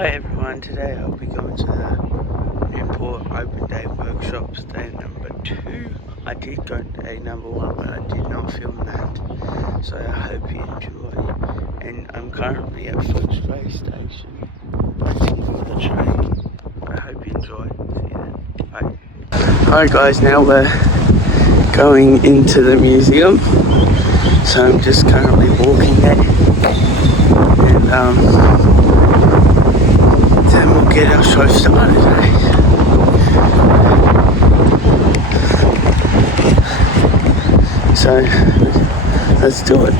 Hi everyone, today I'll be going to the Newport Open Day Workshops, day number 2. I did go to day number 1, but I did not film that, so I hope you enjoy. And I'm currently at Footscray Station, waiting for the train. I hope you enjoy. See you then. Bye. Alright guys, now we're going into the museum, so I'm just currently walking there, and then we'll get our show started, So, let's do it.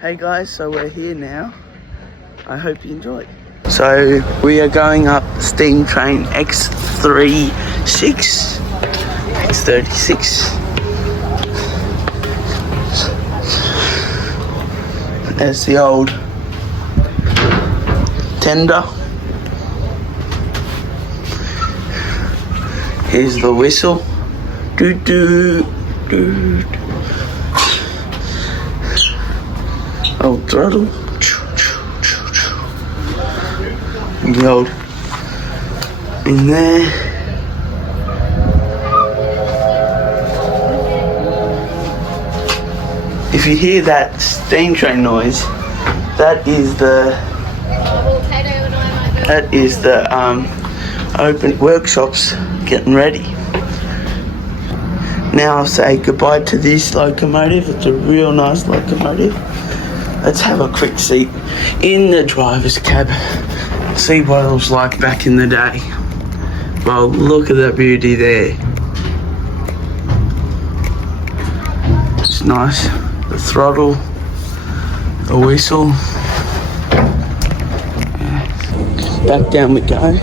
Hey guys, so we're here now. I hope you enjoy. So we are going up steam train X36. There's the old tender. Here's the whistle. Doo doo doo. Old throttle. The old in there. If you hear that steam train noise, that is the open workshops getting ready. Now I'll say goodbye to this locomotive. It's a real nice locomotive. Let's have a quick seat in the driver's cab. See what it was like back in the day. Well, look at that beauty there. It's nice. The throttle, the whistle. Yeah. Back down we go.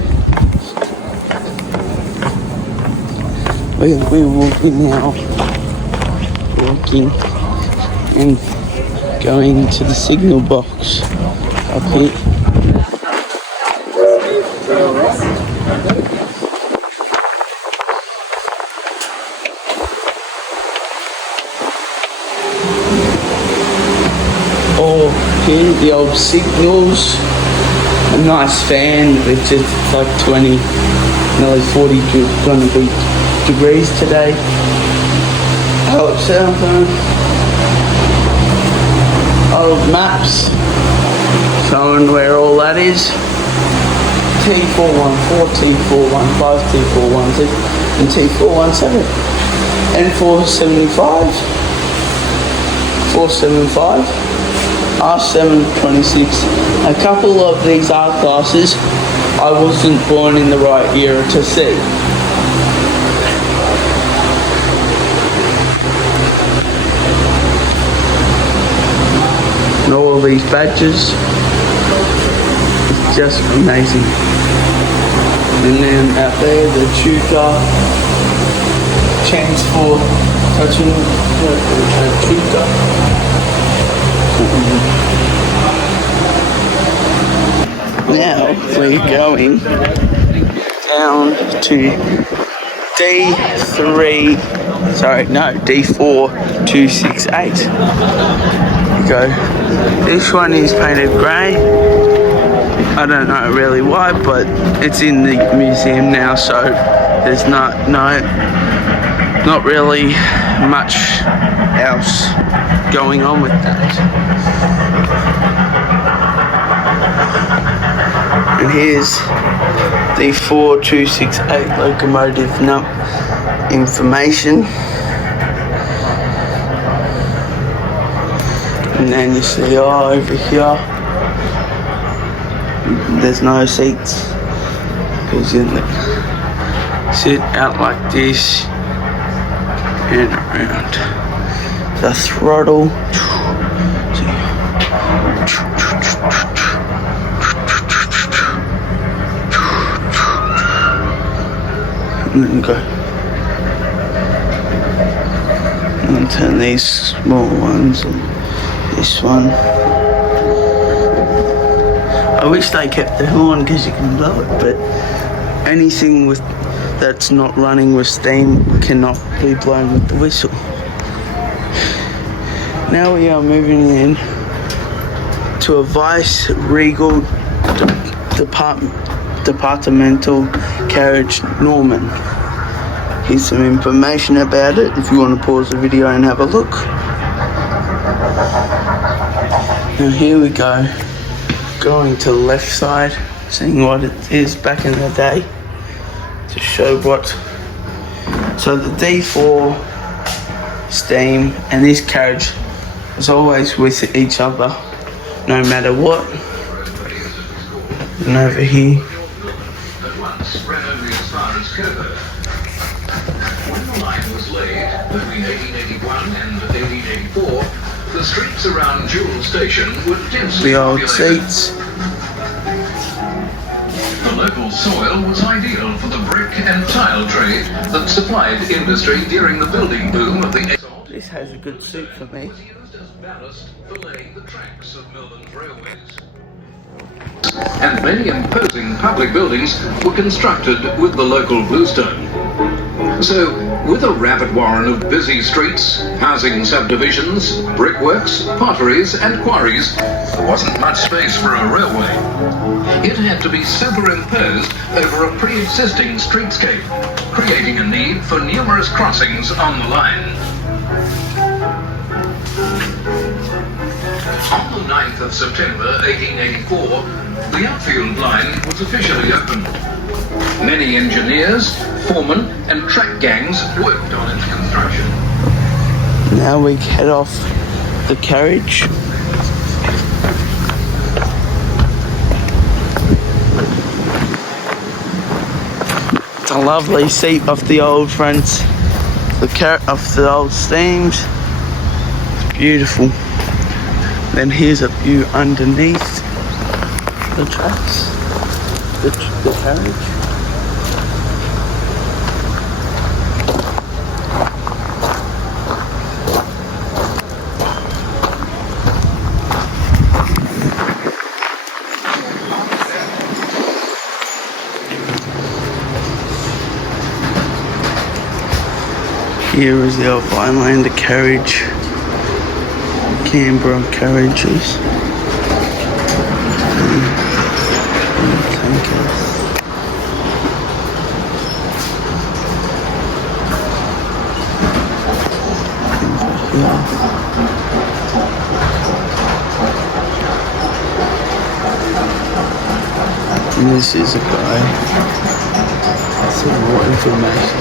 We're walking now. Walking and going to the signal box up here. Oh, here the old signals. A nice fan, which is like 20, nearly 40 going to be degrees today. Oh, cell phone. Old maps showing where all that is. T414, T415, T416 and T417 and 475, 475, R726. A couple of these R classes I wasn't born in the right era to see. And all of these badges, it's just amazing. And then out there, the tutor, chance for touching the tutor. Now we're going down to D4268. Go. This one is painted grey. I don't know really why, but it's in the museum now, so there's not really much else going on with that. And here's the 4268 locomotive information. And then you see, over here, there's no seats, because you sit out like this and around. The throttle. And then go. And turn these small ones and this one. I wish they kept the horn because you can blow it, but anything that's not running with steam cannot be blown with the whistle. Now we are moving in to a Vice Regal departmental carriage Norman. Here's some information about it if you want to pause the video and have a look. Now here we go, going to the left side, seeing what it is back in the day to show what. So the D4 steam and this carriage is always with each other no matter what. And over here, when the line was laid between 1881 and 1884, the streets around Jewel Station were densely the old populated. seats. The local soil was ideal for the brick and tile trade that supplied industry during the building boom of the 80s. This has a good suit for me. Was used as ballast for laying the tracks of Melbourne's railways. And many imposing public buildings were constructed with the local bluestone. So, with a repertoire of busy streets, housing subdivisions, brickworks, potteries and quarries, there wasn't much space for a railway. It had to be superimposed over a pre-existing streetscape, creating a need for numerous crossings on the line. On the 9th of September 1884, the outfield line was officially opened. Many engineers, foremen and track gangs worked on its construction. Now we head off the carriage. It's a lovely seat off the old fronts, off the old steams. It's beautiful. Then here's a view underneath the tracks, the carriage. Here is the Overland carriage, Canberra carriages. And this is a guy. Some more information.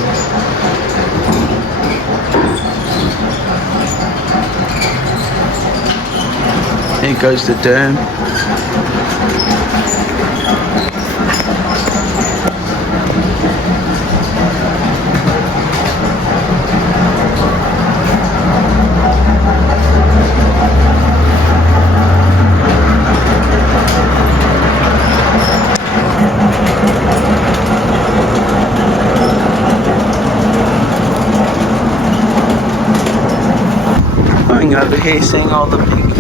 There goes the dam. Going over here, seeing all the big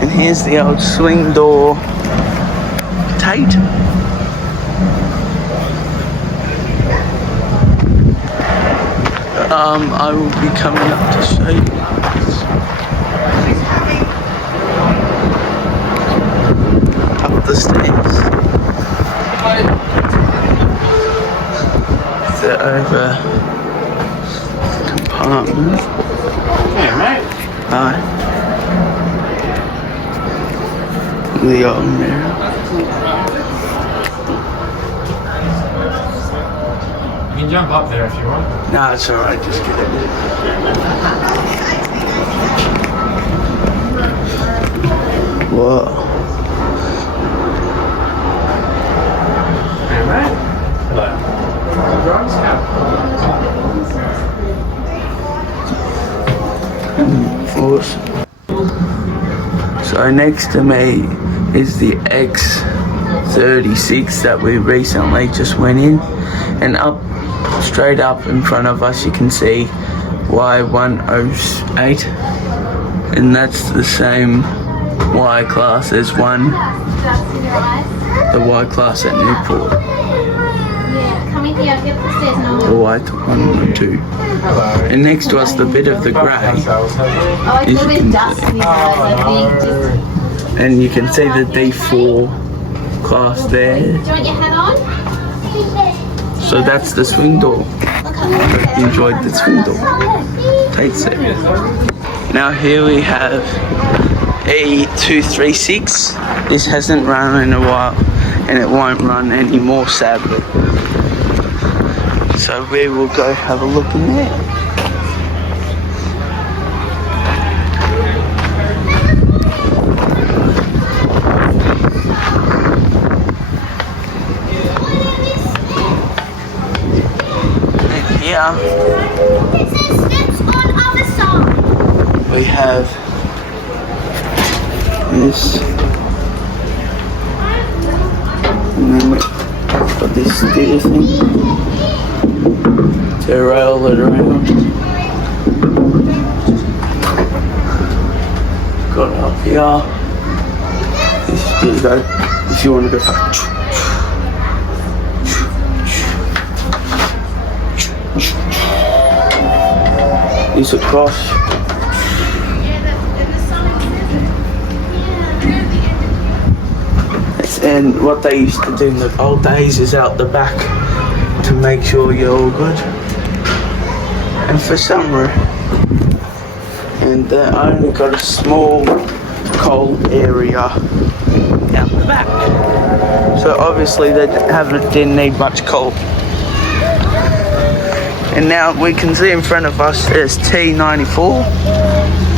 and here's the old swing door tait. I will be coming up to show you. Up the stairs. The over compartment. Yeah, mate. Hi. The old mirror. You can jump up there if you want. No, it's alright, just get it. Whoa. Hey, mate. Hello. Drugs? Awesome. So next to me is the X36 that we recently just went in, and up straight up in front of us you can see Y108, and that's the same Y class as the Y class at Newport. The white 1 and 2. And next to us, the bit of the grey. And you can see the D4 class there. Do you want your hat on? So that's the swing door. I enjoyed the swing door. Tait set. Now here we have E236. This hasn't run in a while, and it won't run anymore, sadly. So we will go have a look in there. And here we have this, and then we've got this steel thing to rail it around. Got it up here. This is go if you want to go fast. This across. And what they used to do in the old days is out the back to make sure you're all good. And for summer, and they only got a small cold area out the back. So obviously they didn't need much cold. And now we can see in front of us there's T94,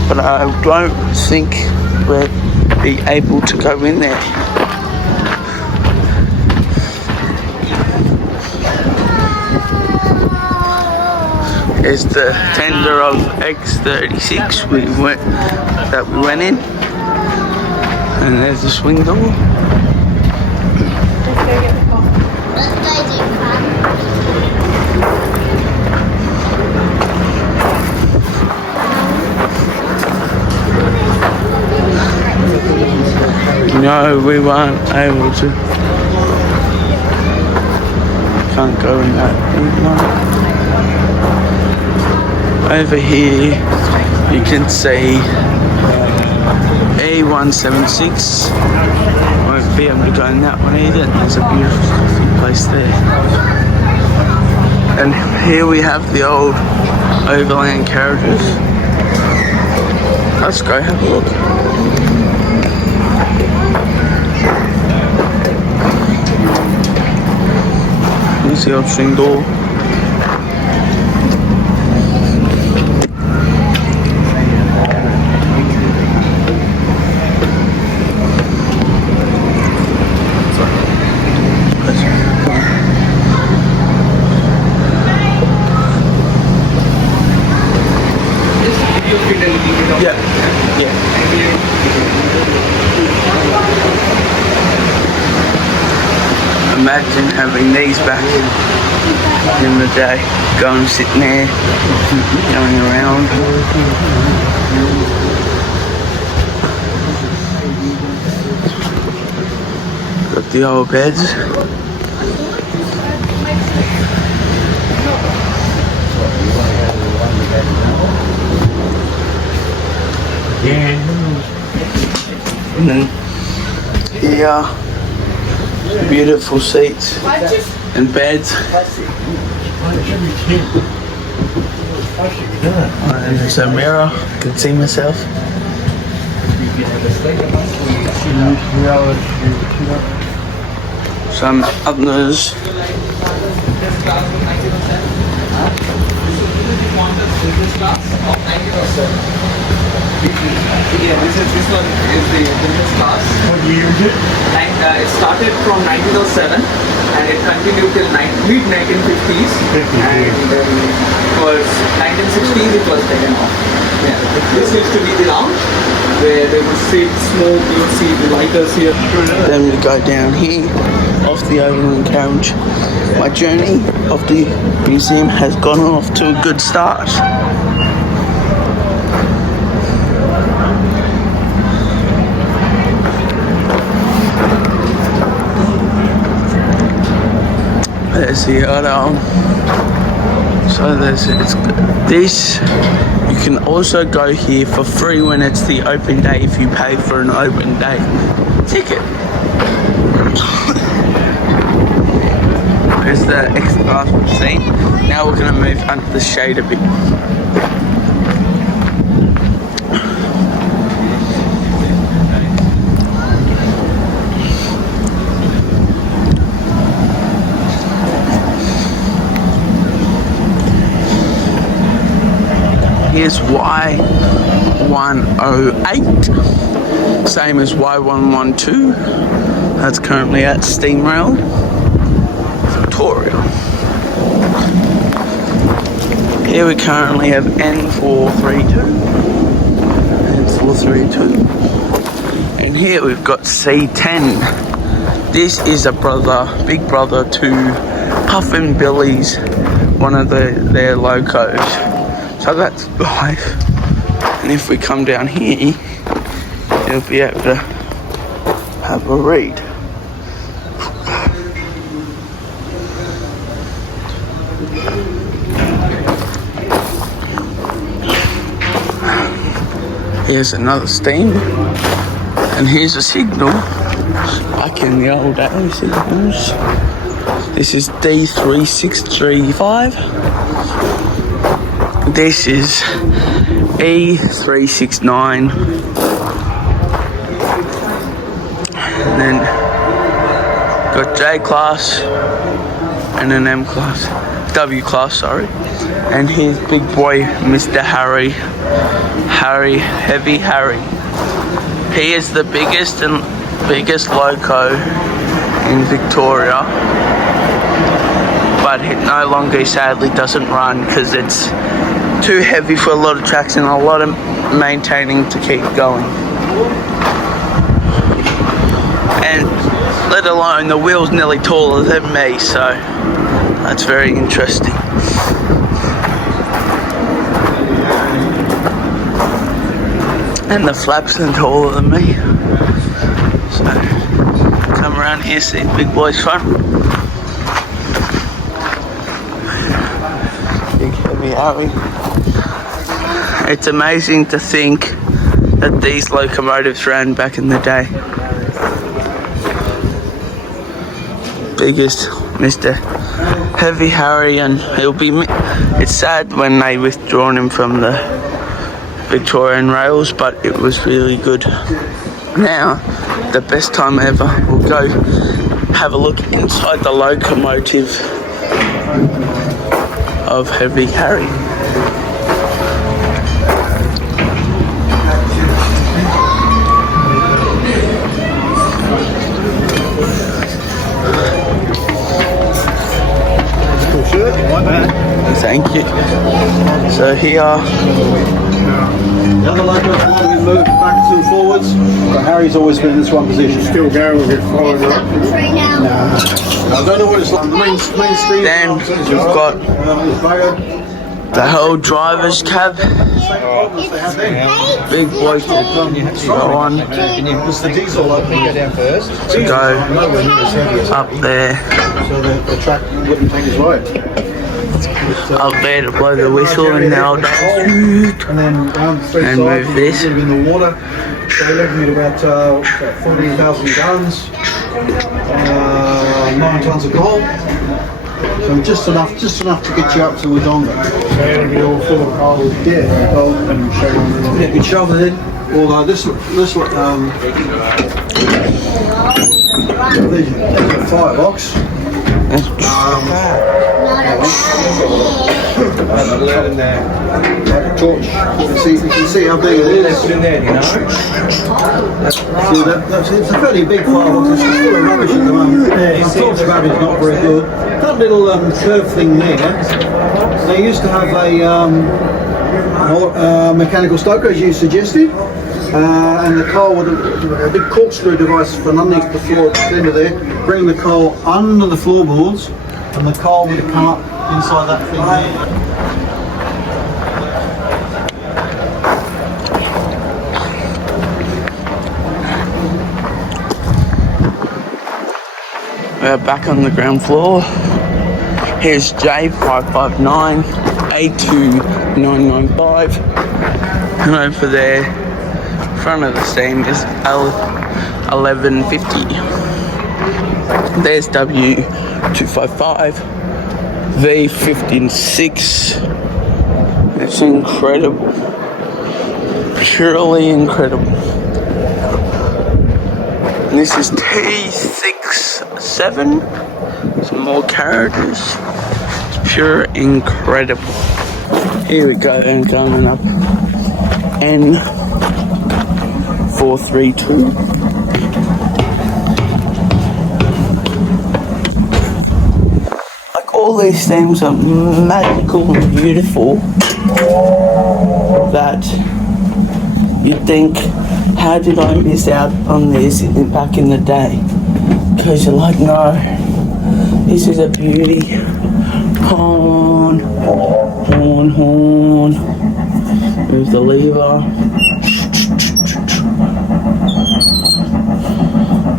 but I don't think we'll be able to go in there. Is the tender of X36 that we went in, and there's the swing door. No, we weren't able to. Can't go in that one. Over here you can see A176. Won't be able to go in that one either. There's a beautiful coffee place there. And here we have the old Overland carriages. Let's go have a look. Here's the old swing door. Imagine having these back in the day, going sitting there, going around. Got the old beds. And then here, beautiful seats and beds. And there's a mirror, I can see myself. Some others. Yeah, this one is the business class. What year is it? It started from 1907 and it continued till mid-1950s. And then it was 1960s it was taken off. Yeah, this used to be the lounge. where they would sit, smoke. You would see the lighters here. Then we go down here off the Overland carriage. My journey of the museum has gone off to a good start. There's the other. So there's this. You can also go here for free when it's the open day if you pay for an open day ticket. There's the extra scene. Now we're going to move under the shade a bit. Here's Y108, same as Y112. That's currently at Steam Rail, Victoria. Here we currently have N432, and here we've got C10. This is a big brother to Puffin Billy's, one of their locos. So that's live, and if we come down here, you'll be able to have a read. Here's another steam, and here's a signal, back in the old days signals. This is D3635. This is E369, and then got J class and an M class, W class, sorry. And here's big boy Mr. Heavy Harry. He is the biggest loco in Victoria, but it no longer sadly doesn't run because it's too heavy for a lot of tracks and a lot of maintaining to keep going. And let alone the wheel's nearly taller than me, so that's very interesting. And the flaps are taller than me. So come around here, see the big boys fun. Big Heavy Harry. It's amazing to think that these locomotives ran back in the day. Biggest Mr. Heavy Harry, and it's sad when they withdrawn him from the Victorian rails, but it was really good. Now, the best time ever, we'll go have a look inside the locomotive of Heavy Harry. Thank you. So here, the other locos want to be moved backwards and forwards, but Harry's always been in this one position. Still going with it forward. I don't know what it's like. The main steam. then we've got the whole driver's cab. Big boy to go on. It's the diesel opening it down first. To go up there. So the track wouldn't take his load. Up there to blow the whistle, and now And then round the three and sides, move this. in the water. So you're looking at about 14,000 tons, 9 tons of coal. So just enough to get you up to Wodonga. So it'll be all full of coal. Yeah, coal and you can shove it in. Although this there's a firebox. Like a torch. You can see how big it is. See it's a fairly big firebox. It's full of rubbish at the moment. The torch battery is not very good. That little curved thing there. They used to have a mechanical stoker, as you suggested. and the car would have a big corkscrew device from underneath the floor at the end of there, bring the car under the floorboards, and the car would have come up inside that thing there. We're back on the ground floor. Here's J559 A2995, and over there, in front of the steam is L1150. There's W255 V156. It's incredible, purely incredible. And this is T67. Some more carriages. It's pure incredible. Here we go, and coming up N432. Like, all these things are magical and beautiful that you'd think, how did I miss out on this back in the day? Because you're like, no, this is a beauty. Horn, horn, horn. Move the lever.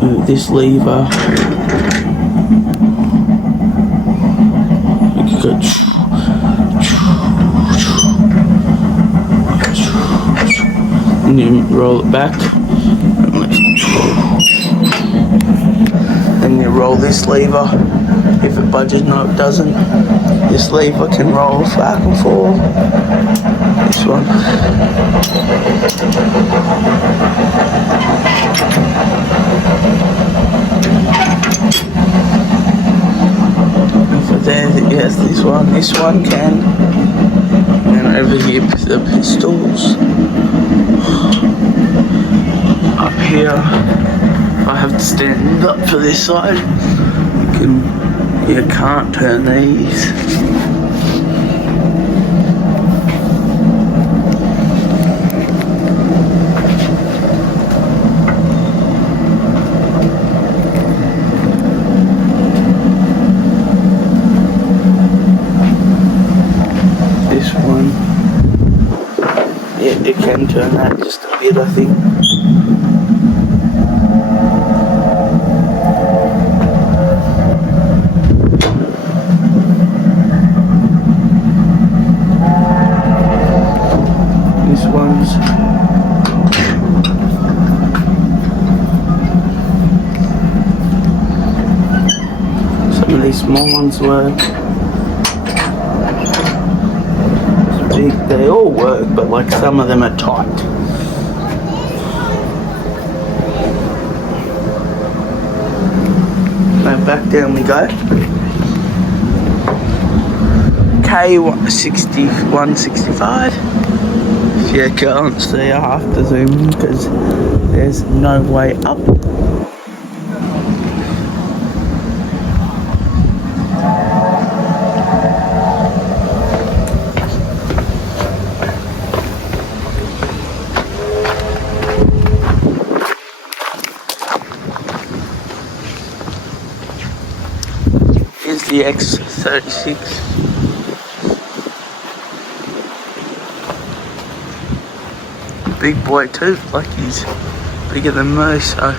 Move this lever. You can go. And you roll it back. Then you roll this lever. If it budges, no it doesn't. This lever can roll back and forth. This one. So there, yes, this one can. And over here, the pistols. Up here, I have to stand up for this side. You can't turn these. This one, yeah, you can turn that just a bit, I think. Some of these small ones work. They all work, but like some of them are tight. Now back down we go. K165. If you can't see, I have to zoom in because there's no way up. Here's the X36. Big boy too, like he's bigger than me, so.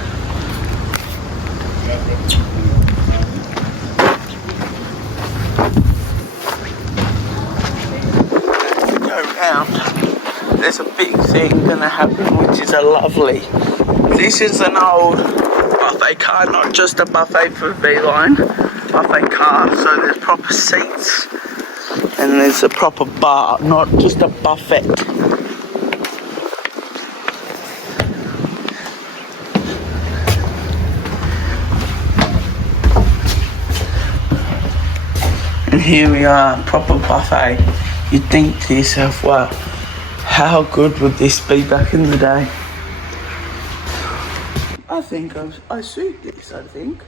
If we go round, there's a big thing gonna happen, which is a lovely. This is an old buffet car, not just a buffet for V-line, buffet car, so there's proper seats and there's a proper bar, not just a buffet. And here we are, proper buffet. You'd think to yourself, wow, how good would this be back in the day? I think I suit this, I think.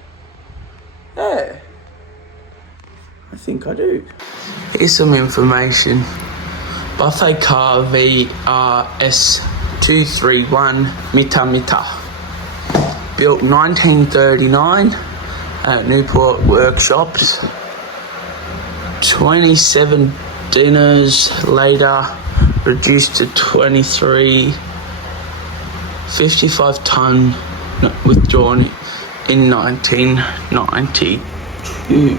Yeah. I think I do. Here's some information. Buffet car VRS2 231 Mita. Built 1939 at Newport workshops. 27 dinners later reduced to 23. 55 ton withdrawn in 1992.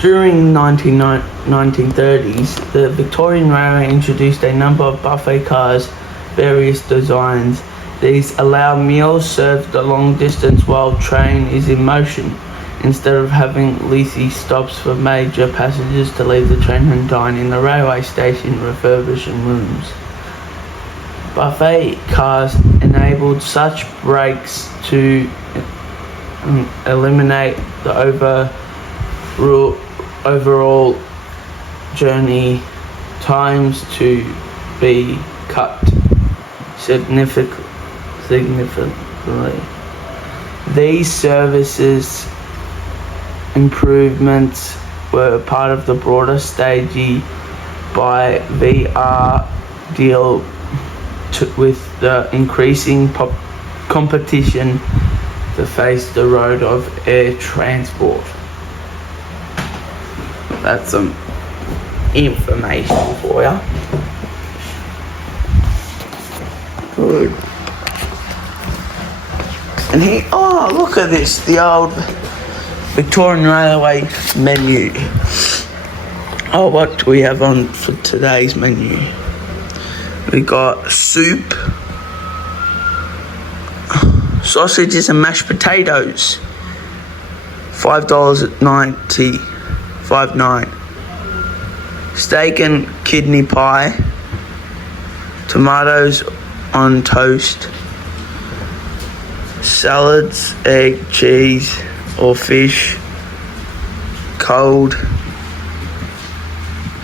During 1930s, the Victorian Railway introduced a number of buffet cars, various designs. These allow meals served a long distance while train is in motion, instead of having lengthy stops for major passengers to leave the train and dine in the railway station refurbishing rooms. Buffet cars enabled such breaks to eliminate the overall journey times to be cut significantly. These services improvements were part of the broader strategy by VR deal with the increasing competition to face the road of air transport. That's some information for you. Good. And here, oh, look at this, the old Victorian Railway menu. Oh, what do we have on for today's menu? We got soup, sausages and mashed potatoes, $5.95. Steak and kidney pie, tomatoes on toast, salads, egg, cheese or fish, cold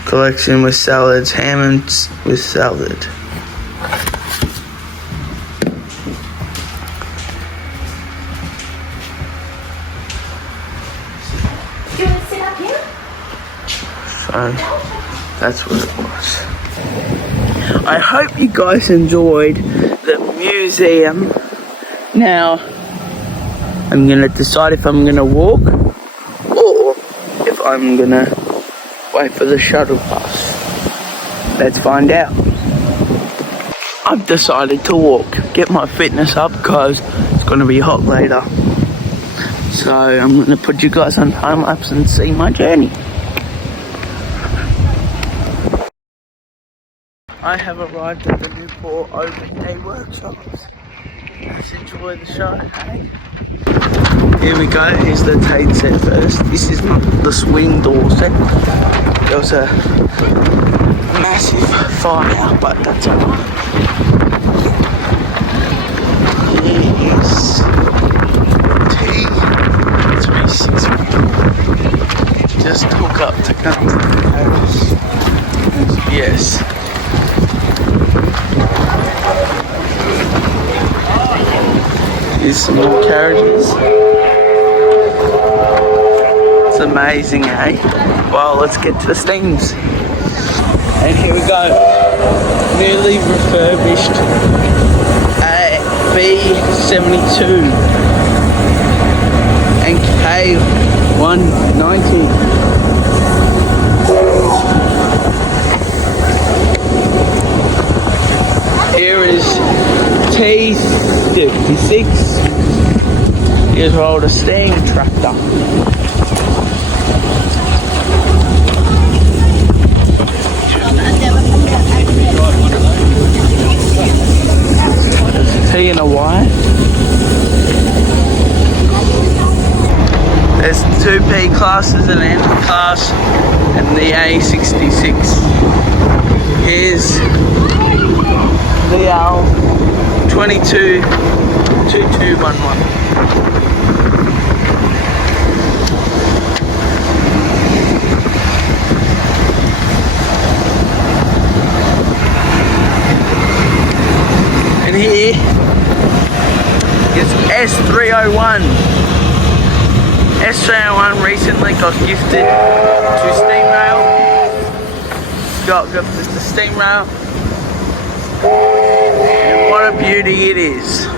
collection with salads, ham and with salad. Do you want to sit up here? So that's what it was. I hope you guys enjoyed the museum. Now I'm gonna decide if I'm gonna walk or if I'm gonna wait for the shuttle bus. Let's find out. I've decided to walk, get my fitness up because it's gonna be hot later. So I'm gonna put you guys on time lapse and see my journey. I have arrived at the Newport Open Day workshops. Let's enjoy the show, hey? Here we go, here's the tait set first. This is not the swing door set. There was a massive fire, but that's alright. Here is T360. Just hook up to come to the carriage. Yes. Here's some more carriages. It's amazing, eh? Well, let's get to the steams. And here we go. Newly refurbished B72 and K190. Here is T56. Here's our older steam tractor. There's a T and a Y. There's 2P classes, an N class, and the A66. Here's the L222211. And here is S301. S301 recently got gifted to Steamrail. Got gifted to Steamrail. And what a beauty it is.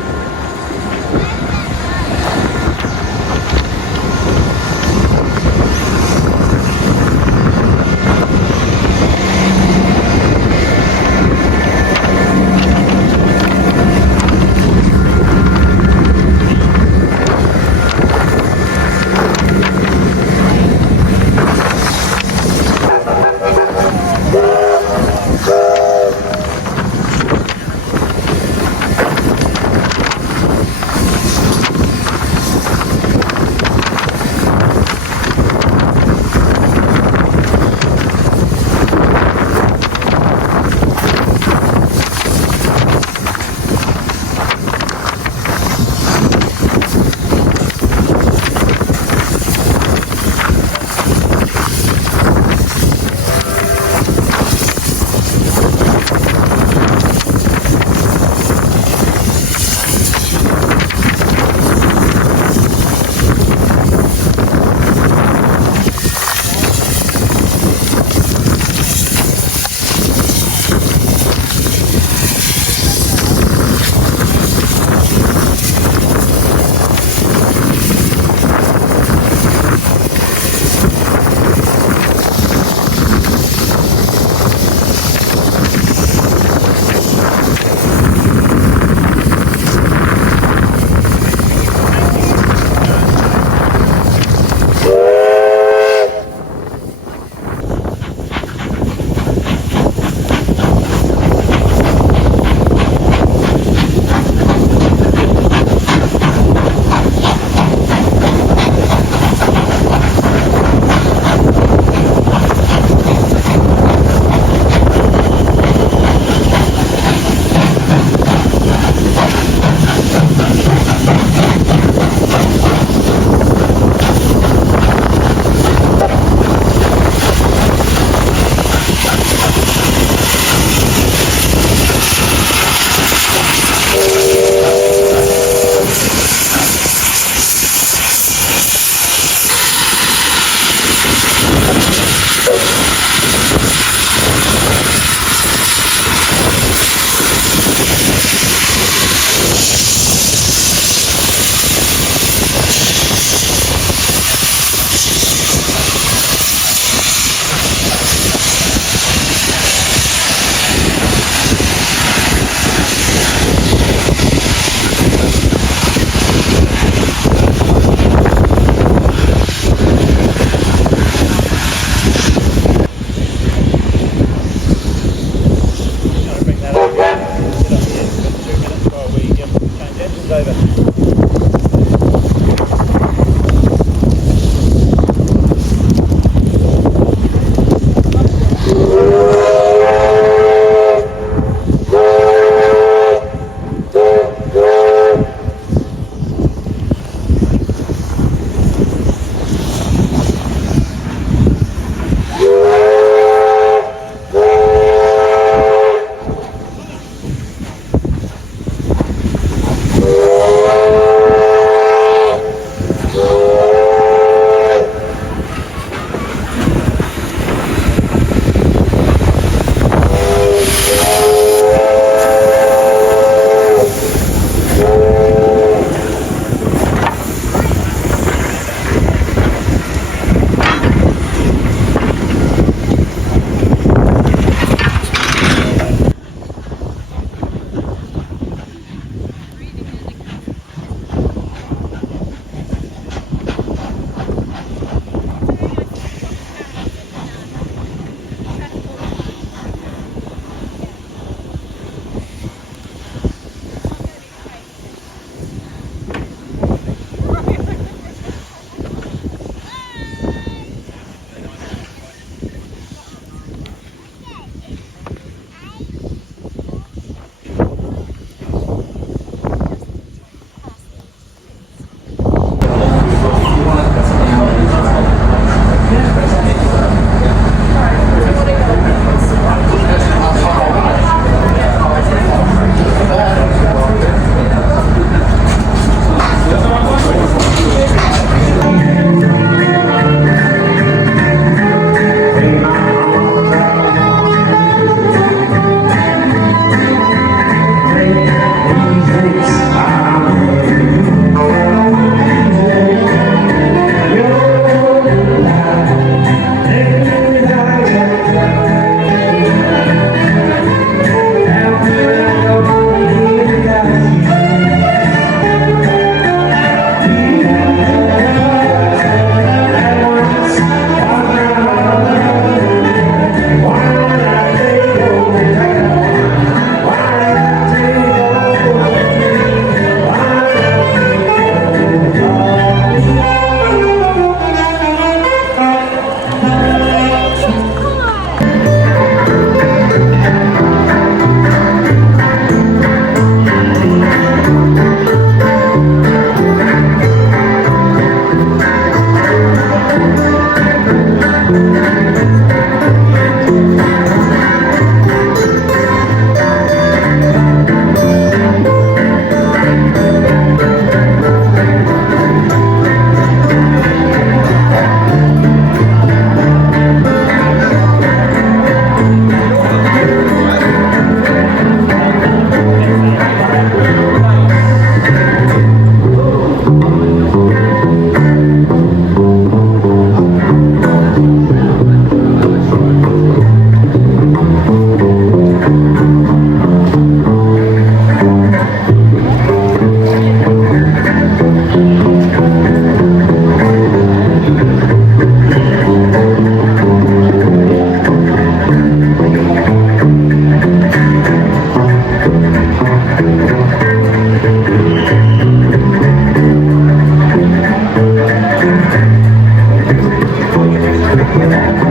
Thank you.